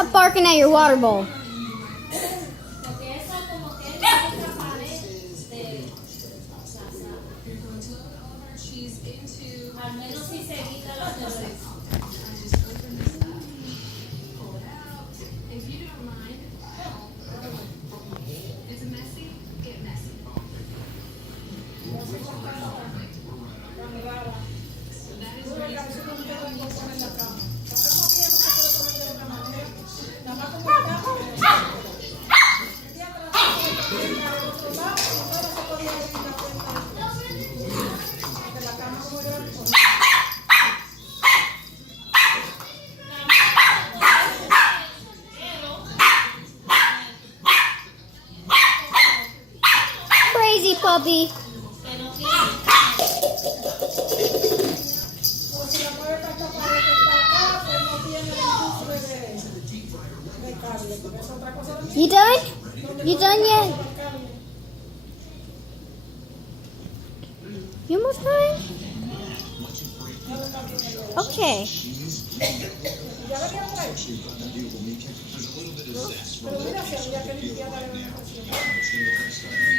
Stop barking at your water bowl. Crazy puppy. You done? You done yet? You almost done? Okay. Pero mira, si había que limpiar la alimentación.